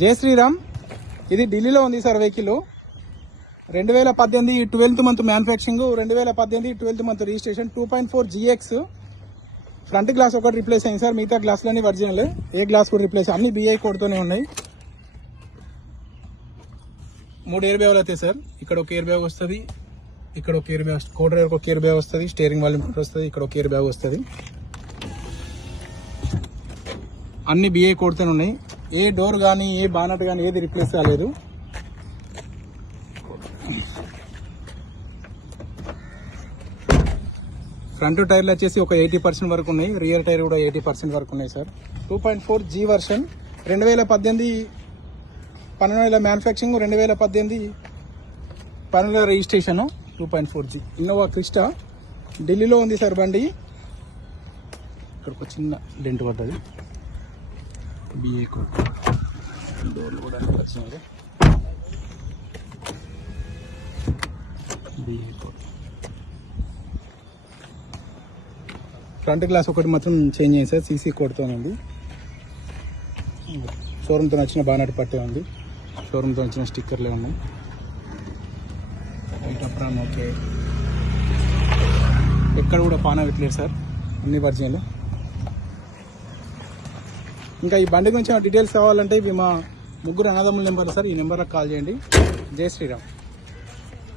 జై శ్రీరామ్. ఇది ఢిల్లీలో ఉంది sir vehicle. 2018 12th month manufacturing, 2018 12th month registration. 2.4 GX. Front glass ఒకటి రిప్లేస్ అయింది సార్, మిగతా గ్లాసులన్నీ ఒరిజినల్. ఏ గ్లాస్ కూడా రిప్లేస్, అన్ని BI కోడ్తోనే ఉన్నాయి. 3 ఎయిర్ బ్యాగులు అవుతాయి సార్. ఇక్కడ ఒక ఎయిర్ బ్యాగ్ వస్తుంది, ఇక్కడ ఒక ఎయిర్ బ్యాగ్, కో డ్రైవర్ ఒక ఎయిర్ బ్యాగ్ వస్తుంది, స్టీరింగ్ వాల్యూమ్ వస్తుంది, ఇక్కడ ఒక ఎయిర్ బ్యాగ్ వస్తుంది. అన్ని BI కోడ్తోనే ఉన్నాయి. ఏ డోర్ కానీ ఏ బానట్ కానీ ఏది రిప్లేస్ కాలేదు. ఫ్రంట్ టైర్లు వచ్చేసి ఒక 80% వరకు ఉన్నాయి, రియర్ టైర్ కూడా 80% వరకు ఉన్నాయి sir. 2.4 G version. 2018 12 manufacturing, 2018 12 registration. 2.4 G Innova Crysta. ఢిల్లీలో ఉంది సార్ బండి. ఇక్కడ ఒక చిన్న డెంట్ పడ్డది. BI కోడ్, డోర్లు కూడా వచ్చినాయి. BI code. ఫ్రంట్ గ్లాస్ ఒకటి మాత్రం చేంజ్ అయ్యింది సార్, CC కోడ్తో ఉంది. షోరూమ్తో వచ్చిన బానట్ పట్టే ఉంది, షోరూమ్తో వచ్చిన స్టిక్కర్లే ఉన్నాయి. అప్రాన్ ఓకే, ఎక్కడ కూడా పానా పెట్టలేదు సార్, అన్ని వర్జినల్. ఇంకా ఈ బండి గురించి డీటెయిల్స్ కావాలంటే ఇవి మా ముగ్గురు అన్నదమ్ముల నెంబర్లు సార్. ఈ నెంబర్లకు కాల్ చేయండి. జై శ్రీరామ్.